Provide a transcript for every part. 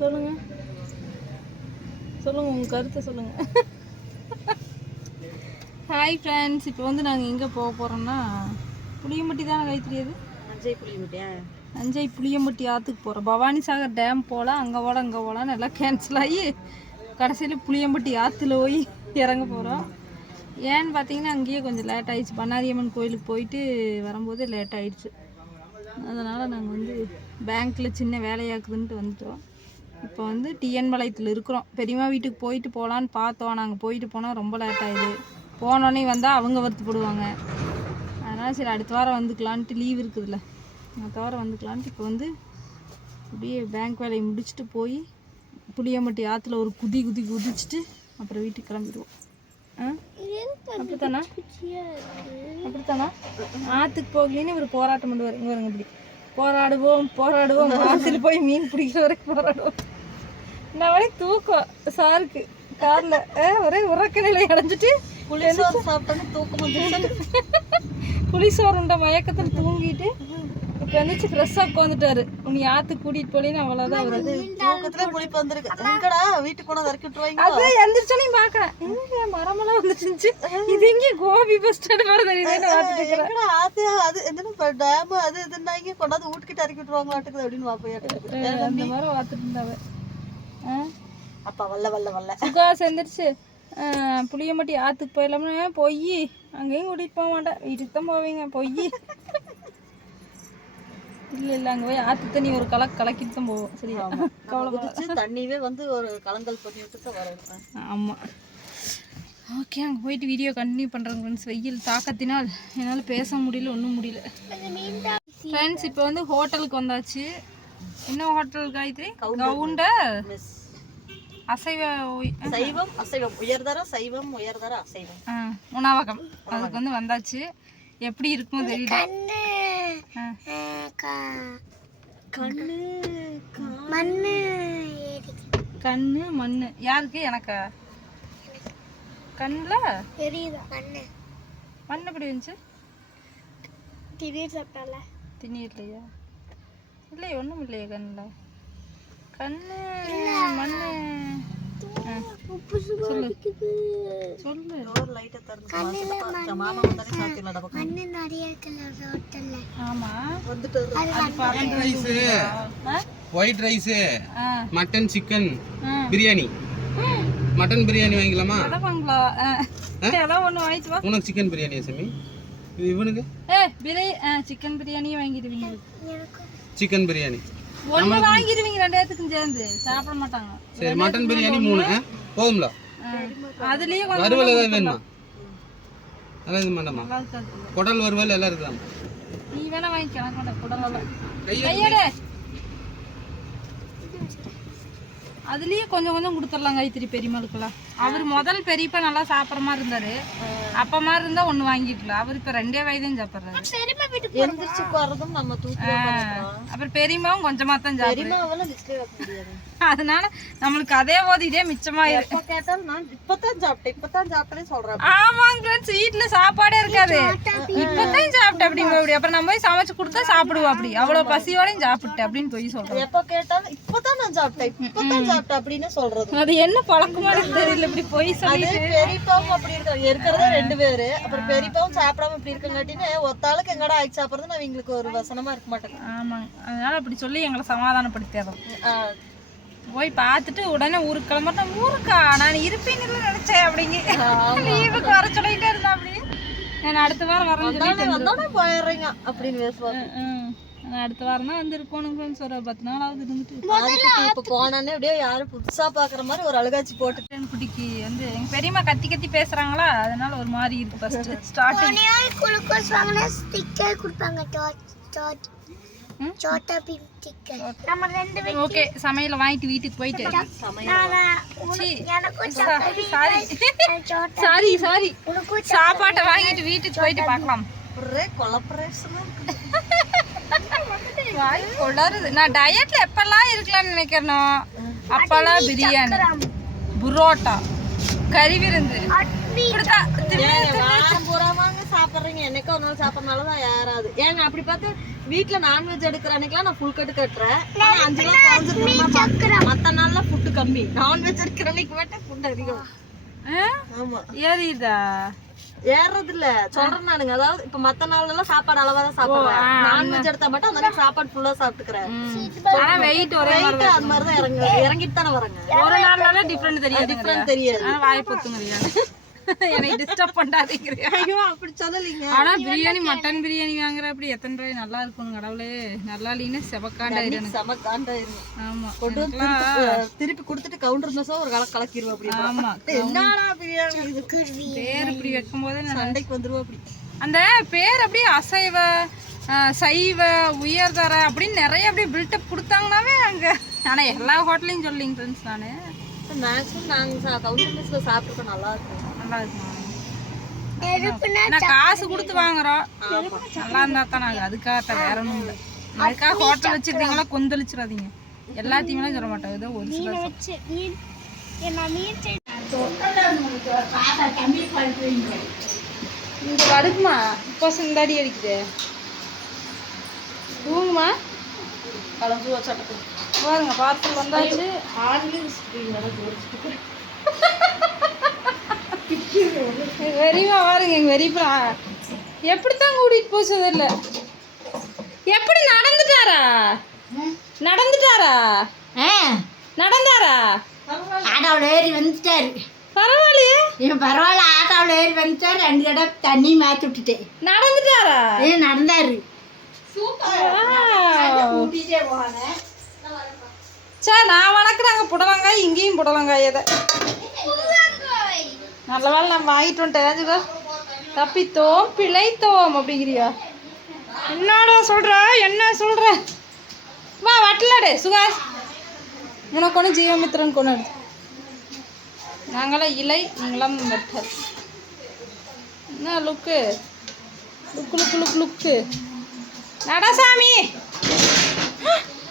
சொல்லுங்க சொல்லுங்க, உங்கள் கருத்தை சொல்லுங்க. ஹாய் ஃப்ரெண்ட்ஸ், இப்போ வந்து நாங்கள் எங்கே போக போகிறோம்னா புளியம்பட்டி தானே கைத்திரியது, நஞ்சை புளியம்பட்டி ஆற்றுக்கு போகிறோம். பவானி சாகர் டேம் போகலாம், அங்கே போகலாம் இங்கே போகலாம், எல்லாம் கேன்சல் ஆகி கடைசியில் புளியம்பட்டி ஆற்றுல போய் இறங்க போகிறோம். ஏன்னு பார்த்தீங்கன்னா அங்கேயே கொஞ்சம் லேட் ஆகிடுச்சு. பண்ணாரியம்மன் கோயிலுக்கு போயிட்டு வரும்போது லேட் ஆகிடுச்சு. அதனால் நாங்கள் வந்து பேங்க்கில் சின்ன வேலையாக்குதுன்ட்டு வந்துட்டோம். இப்போ வந்து டிஎன் பாளையத்தில் இருக்கிறோம். பெரியம்மா வீட்டுக்கு போயிட்டு போகலான்னு பார்த்தோம். நாங்கள் போயிட்டு போனால் ரொம்ப லேட் ஆகிடுது. போனோடனே வந்தால் அவங்க வருத்தப்படுவாங்க. அதனால் சரி அடுத்த வாரம் வந்துக்கலான்ட்டு, லீவ் இருக்குதுல்ல, அடுத்த வாரம் வந்துக்கலான்ட்டு இப்போ வந்து அப்படியே பேங்க் வேலையை முடிச்சுட்டு போய் புளியம்பட்டி ஆற்றுல ஒரு குதிச்சுட்டு அப்புறம் வீட்டுக்கு கிளம்பிடுவோம். அப்படித்தானா அப்படித்தானா ஆற்றுக்கு போகலன்னு ஒரு போராட்டம் பண்ணுவார். இங்கே வருங்க, இப்படி போராடுவோம் ஆற்றுல போய் மீன் பிடிக்கிற வரைக்கும் போராடுவோம். நான் வரை தூக்கம் சாருக்கு காரில் ஒரே உறக்க நிலை அடைஞ்சிட்டு புளிசோறு சாப்பிட்டோன்னு தூக்கம் வந்துட்டு புளிசோறுண்ட மயக்கத்தில் தூங்கிட்டு இப்போ வந்துச்சு ஃப்ரெஷ்ஷாக உட்காந்துட்டாரு. உனி ஆற்றுக்கு கூட்டிகிட்டு போலின்னு அவ்வளோதான் வருது. தூக்கத்துல புளிப்பு வந்துருக்கு. எங்கடா வீட்டுக்கு போனால் வரைக்கிட்டுருவாங்க. அதான் எந்திரிச்சோனையும் பார்க்குறேன், எங்க மரமெல்லாம் வந்துருந்துச்சு. இது எங்கே கோபி பஸ் ஸ்டாண்டு மாதிரி தெரியுது. ஆற்று அது என்ன டேமு அது இதுன்னாங்க கொண்டாந்து வீட்டுக்கிட்ட இறக்கி விட்டுருவாங்க ஆட்டுக்குது அப்படின்னு பார்ப்போம். அந்த மாதிரி பார்த்துட்டு இருந்தாவ. அப்பா வல்ல சுகாஸ் எந்திரிச்சு புளியம்பட்டி ஆற்றுக்கு போயிடலாம்னு போய் அங்கேயும் கூட்டிகிட்டு போக மாட்டேன், வீட்டுக்கு தான் போவீங்க. போய் இல்லை அங்கே போய் ஆற்று தண்ணி ஒரு கலக்கிட்டு தான் போவோம். சரியா, கவலை தண்ணியே வந்து ஒரு கலங்கல் பண்ணி விட்டு தான் வரும். ஆமாம், ஓகே. அங்கே போயிட்டு வீடியோ கண்டினியூ பண்ணுறேங்க ஃப்ரெண்ட்ஸ். வெயில் தாக்கத்தினால் என்னால் பேச முடியல, ஒன்றும் முடியல ஃப்ரெண்ட்ஸ். இப்போ வந்து ஹோட்டலுக்கு வந்தாச்சு. என்ன ஹோட்டல் காயத்ரி? கவுண்டர் சைவம் அசைவம் உயர்தர சைவம் உயர்தர அசைவம் உணவகம். அதுக்கு வந்து வந்தாச்சு. எப்படி இருக்குமோ தெரியல. கண்ணு மண்ணு யாருக்கு? எனக்கா? கண்ணில் மண் எப்படி இருந்துச்சு? திணீர் இல்லையா? இல்லையே, ஒன்றும் இல்லையே கண்ணில். கண்ணு மண்ணு சொல்லு white rice, mutton chicken biryani. Mutton biryani வாங்கிக்கலாமா? உனக்கு சிக்கன் பிரியாணியா சாமி? இவனுக்கு சிக்கன் பிரியாணியே வாங்கிடுவீங்க. சிக்கன் பிரியாணி ஒண்ணு வாங்கிடுவீங்க, ரெண்டு பேத்துக்கும் சேர்ந்து சாப்பிட மாட்டாங்க. சரி, மட்டன் பிரியாணி 3 போதும்ல? அதுலயே வறுவல் ஏதாவது வேணுமா? அதெல்லாம் இது மாட்டோமா? குடல் வறுவல் எல்லாம் இருக்குதா? நீ வேணா வாங்கிக்கலாம் குடல். கையடே அதுலயே கொஞ்சம் கொஞ்சம் கொடுத்துடலாம் கைத்திரி பெரியமாளுக்குலாம். அவர் முதல் பெரியப்பா நல்லா சாப்பிட்ற மாதிரி இருந்தாரு. அப்ப மாதிரி இருந்தா ஒண்ணு வாங்கிக்கலாம். அவர் இப்ப 2 வயதும் சாப்பிடுறாரு. அப்புறம் பெரியமாவும் கொஞ்சமா தான் சாப்பிடுறாரு. அதனால நம்மளுக்கு அதே போது இதே மிச்சமா சொல்றேன். ஆமாங்க ஃப்ரெண்ட்ஸ், வீட்டுல சாப்பாடே இருக்காது. இப்பதான் சாப்பிட்டேன் அப்படிங்க. அப்புறம் நம்ம போய் சமைச்சு கொடுத்தா சாப்பிடுவோம். அப்படி அவ்வளவு பசியோடையும் சாப்பிட்டேன் அப்படின்னு போய் சொல்றேன். எப்ப கேட்டாலும் இப்பதான் நான் சாப்பிட்டேன் அப்படின்னு சொல்றது. அது என்ன பழக்கமா தெரியல, இப்படி போய் சொல்லி. பெரியப்பாவும் அப்படி இருக்கிறதா 2 பேரு. அப்புறம் பெரியப்பாவும் சாப்பிடாம இப்படி இருக்கங்காட்டின்னு ஒத்தாளுக்கு எங்கடா ஆக்கி சாப்பிடுறது நான் எங்களுக்கு ஒரு வசனமா இருக்க மாட்டேன். ஆமாங்க, அதனால அப்படி சொல்லி எங்களை சமாதானப்படுத்திடுறோம். போய் பார்த்துட்டு உடனே ஊருக்கு கிளம்புறேன். ஊருக்கா நான் இருப்பேன்னு நினைச்சேன் அப்படிங்க. லீவுக்கு வர சொல்லிட்டே இருந்தா. அப்படி நான் அடுத்த வாரம் வரேன் போயிடுறீங்க அப்படின்னு பேசுவாங்க. அடுத்த வாரம் தான் வந்து இருப்போனுங்க. ஒரு 10 நாள் ஆகுது இருந்துட்டு. இப்போ போனானே அப்படியே யாரும் புதுசா பாக்குற மாதிரி ஒரு அழுகாச்சி போட்டு குட்டிக்கு வந்து எங்க பெரியம்மா கத்தி பேசுறாங்களா, அதனால ஒரு மாதிரி இருக்கு. ஃபர்ஸ்ட் ஸ்டார்டிங் குளுக்கோஸ் வாங்குனா ஸ்டிக்கர் கொடுப்பாங்க. சோட்டா பீம் ஸ்டிக்கர் நம்ம 2 பேரும். ஓகே, சமையல வாங்கிட்டு வீட்டுக்கு போயிட்டு சாரி சாப்பாட்டை வாங்கிட்டு வீட்டுக்கு போயிட்டு பார்க்கலாம். ஒரே கொலபரேஷனா நான் டயட்ல எப்பெல்லாம் இருக்கலாம்னு நினைக்கிறேனோ அப்பெல்லாம் பிரியாணி, புரோட்டா, கறி விருந்து சாப்பிட்றீங்க. என்னைக்கோ ஒரு நாள் சாப்பிட்றதுனாலதான் யாராவது ஏங்க அப்படி பார்த்து வீட்டுல நான்வெஜ் எடுக்கிற அன்னைக்கெல்லாம் நான் ஃபுல் கட்டு கட்டுறேன். 5 நாள் மத்த கம்மி. நான்வெஜ் இருக்கிறவங்களுக்கு மட்டும் ஃபுட் அதிகம். ஆமா ஏறிதா ஏறது இல்ல சொல்றேன் நானுங்க. அதாவது இப்ப மத்த நாள்ல எல்லாம் சாப்பாடு அளவா தான் சாப்பிடுறேன். நான்வெஜ் எடுத்தா மட்டும் அந்த நாள் சாப்பாடு ஃபுல்லா சாப்பிட்டுக்கிறேன். ஆனா வெயிட் ஒரே Weight அது மாதிரி தான் இறங்கிட்டு தானே வரேங்க. ஒரு நாள்னால டிஃபரெண்ட் தெரியாது. டிஃபரெண்ட் தெரியாது. ஆனா வாய் பொத்துங்கறியா என்னை டிஸ்டர்ப் பண்ணாதீங்கறியா. ஐயோ அப்படி சொல்லலீங்க. ஆனா பிரியாணி மட்டன் பிரியாணி வாங்குற அப்படி எத்தனை ரூபாய் நல்லா இருக்கும் கடவுளே. நல்லா இல்லைன்னு செவக்காண்டாயிரும். செம காண்டாயிருங்க. ஆமா கொண்டு வந்து திருப்பி கொடுத்துட்டு கவுண்டர் மசா ஒரு கலக்கிடுவா அப்படி. ஆமா என்னடா பிரியாணி இது பேர் இப்படி வைக்கும் போதே சண்டைக்கு வந்துருவா அப்படி. அந்த பேர் அப்படியே அசைவ சைவ உயர்தர அப்படின்னு நிறைய அப்படியே பில்டப் கொடுத்தாங்கன்னாவே அங்க. ஆனா எல்லா ஹோட்டலையும் சொல்லிங்க ஃப்ரெண்ட்ஸ். நானு மேக்ஸிமம் நாங்க கவுண்டர் மெஸ்ல சாப்பிட்டுருக்கோம். நல்லா இருக்கும். நல்லா இருக்கும். நான் காசு கொடுத்து வாங்குறோம். நல்லா இருந்தா தான் நாங்க அதுக்காக வேற ஒன்றும் இல்லை. அதுக்காக ஹோட்டல் வச்சிருக்கீங்களா கொந்தளிச்சிடாதீங்க. எல்லாத்தையுமே சொல்ல மாட்டோம். ஏதோ ஒரு சில இங்க அடுக்குமா இப்போ சிந்தாடி அடிக்குது. தூங்குமா கலந்து வச்சாட்டு பாருங்க பார்சல் வந்தாச்சு. வெறிமா பாருங்க எங்க வெறிப்பா எப்படித்தான் கூட்டிட்டு போச்சது இல்ல. எப்படி நடந்துட்டாரா நடந்தாரா ஆட்டோவில் ஏறி வந்துட்டாரு. பரவாயில்லையே. பரவாயில்ல, ஆட்டோவில் ஏறி வந்துட்டாரு. 2 தடவை தண்ணி மாற்றி விட்டுட்டேன். நடந்துட்டாரா நடந்தாரு. சரி நான் வளர்க்குறாங்க புடலங்காய். இங்கேயும் புடலங்காய் எதை நல்ல வேலை நம்ம வாங்கிட்டு வந்துட்டேன். தப்பித்தோம் பிழைத்தோம் அப்படிங்கிறியா. என்னடா சொல்ற என்ன சொல்ற. வா வட்டலாடு சுகாஷ் உனக்கு ஒன்று ஜீவமித்திரன் கொண்டு எடுத்து. நாங்களாம் இலை நீங்களாம் வெட்டல். என்ன லுக்கு லுக்கு லுக்கு லுக்கு லுக்கு நடசாமி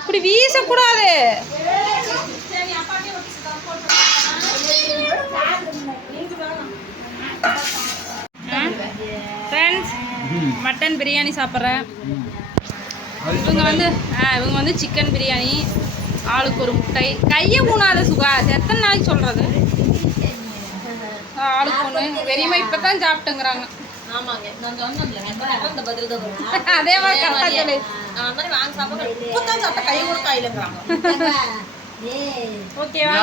இப்படி வீசக்கூடாது. ஃப்ரெண்ட்ஸ் மட்டன் பிரியாணி சாப்பிட்றேன். இவங்க வந்து சிக்கன் பிரியாணி. ஆளுக்கு ஒரு முட்டை. கையை ஊனாத சுகாஷ். எத்தனை நாளைக்கு சொல்கிறது. ஆளுக்கு ஒன்று. பெரியம்மா இப்போ தான் சாப்பிட்டுங்கிறாங்க. ஆமாங்க நான் சொன்னேன்ல அந்த பதில் தான் வரும். அதே மாதிரி கரெக்டாக சொல்லு. அந்த மாதிரி வாங்க சாப்பிட இப்போ தான் சாப்பிட்ட கை கூட கையிலங்கிறாங்க. ஓகேவா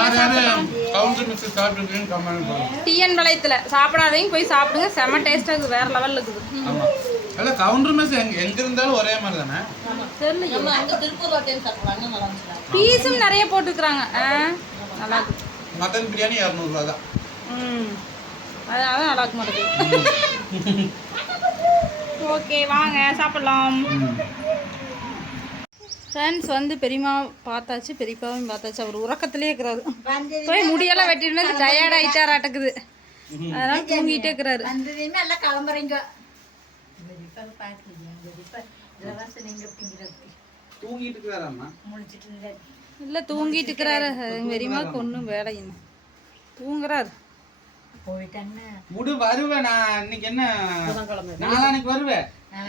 கவுண்டர் மிக்ஸ் சாப்பிட்டுருக்கீங்கன்னு கமெண்ட் பண்ணுங்க. டிஎன் வளையத்தில் சாப்பிடாதீங்க போய் சாப்பிடுங்க. செம்ம டேஸ்ட்டாக இருக்குது. வேறு லெவலில் இருக்குது. ஆமா இல்ல கவுண்டர் மிக்ஸ் எங்க இருந்தாலும் ஒரே மாதிரி தானே. தெரியல நம்ம அங்க திருப்பூர் ஹோட்டல் சாப்பிடுறாங்க. நல்லா இருந்துச்சு. பீஸும் நிறைய போட்டுக்கிறாங்க. நல்லா இருக்கு. மட்டன் பிரியாணி 200 ரூபா தான். அதான் நல்லா இருக்க மாட்டேங்குது. ஓகே வாங்க சாப்பிடலாம். ஃப்ரெண்ட்ஸ் வந்து பெரியம்மா பார்த்தாச்சு பெரியப்பாவும் பார்த்தாச்சு. அவர் உறக்கத்திலே இருக்கிறாரு. போய் முடியெல்லாம் வெட்டிட்டு வந்து டயர்ட் ஆகிட்டாராட்டக்குது. அதனால தூங்கிட்டே இருக்கிறாரு. எல்லாம் கிளம்புறீங்க. தூங்கிட்டு இருக்கிறாராம்மா. இல்லை தூங்கிட்டு இருக்கிறாரு. பெரியம்மாவுக்கு ஒன்றும் வேலை என்ன தூங்குறாரு. முடி வருவேன் நான். இன்னைக்கு என்ன நாளைக்கு வருவேன்.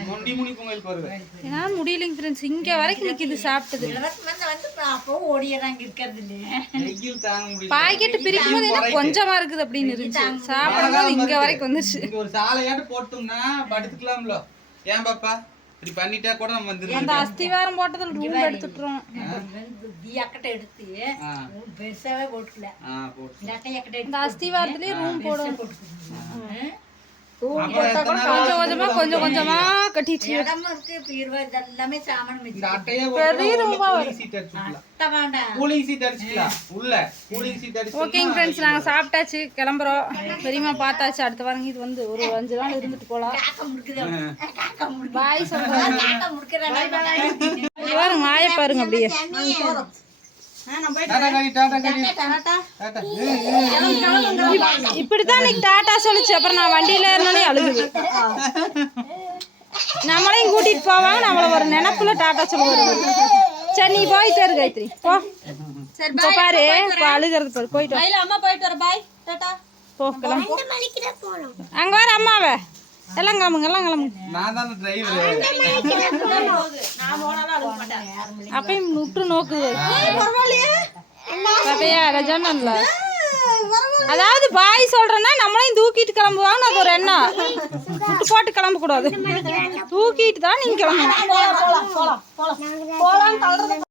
முடி பொங்கலுக்கு வருவேன். நான் முடியலைங்க ஃப்ரெண்ட்ஸ். இங்கே வரைக்கும் நிற்கிது சாப்பிட்டது. அப்போ ஓடியறாங்க இருக்கிறது இல்லையா. வெயில் தாங்க முடியல. பாக்கெட்டு பிரிக்கும் போது என்ன கொஞ்சமா இருக்குது அப்படின்னு இருந்துச்சு. சாப்பிடும்போது இங்க வரைக்கும் வந்துருச்சு. இங்க ஒரு சாலையாட்டு போட்டோம்னா படுத்துக்கலாம்ல. ஏன் பாப்பா இப்படி பண்ணிட்டா கூட நம்ம வந்துருவோம். அந்த அஸ்திவாரம் போட்டதில் ரூம் எடுத்துட்டுறோம். எடுத்து பெருசாவே போட்டுக்கல. இந்த அஸ்திவாரத்திலேயே ரூம் போடும். கொஞ்சம் கொஞ்சமா கட்டிச்சு. இடமும் இருக்கு. இப்ப 20 எல்லாமே சாமான் இந்த அட்டையே பெரிய ரூபா சீட் அடிச்சுக்கலாம். கூலிங் சீட் அடிச்சுக்கலாம். உள்ள கூலிங் சீட் அடிச்சு. ஓகேங்க ஃப்ரெண்ட்ஸ் நாங்க சாப்பிட்டாச்சு கிளம்புறோம். பெரியம்மா பார்த்தாச்சு. அடுத்த வாரம் இது வந்து ஒரு 5 நாள் இருந்துட்டு போலாம். பாய் சொல்றேன். பாருங்க மாய பாருங்க அப்படியே. இப்படித்தான் இன்னைக்கு டாட்டா சொல்லிச்சு. அப்புறம் நான் வண்டியில இருந்தோடனே அழுகுது. நம்மளையும் கூட்டிட்டு போவாங்க. நம்மள ஒரு நினைப்புல டாட்டா சொல்ல வருது. சரி நீ போயிட்டு இரு காயத்ரி போ. சரி பாரு அழுகிறது பாரு. போயிட்டு அம்மா போயிட்டு வர. பாய் டாடா. போ கிளம்பு. அங்க வர அம்மாவை எல்லாம் கிளம்புங்க எல்லாம் கிளம்புங்க. நான் தான் டிரைவர். அப்பயும் விட்டு நோக்குது. அதையா ரஜானல்ல அதாவது பாய் சொல்றேன்னா நம்மளையும் தூக்கிட்டு கிளம்புவாங்கன்னு அது ஒரு எண்ணம். விட்டு போட்டு கிளம்ப கூடாது, தூக்கிட்டு தான் நீங்க கிளம்பணும். போலாம்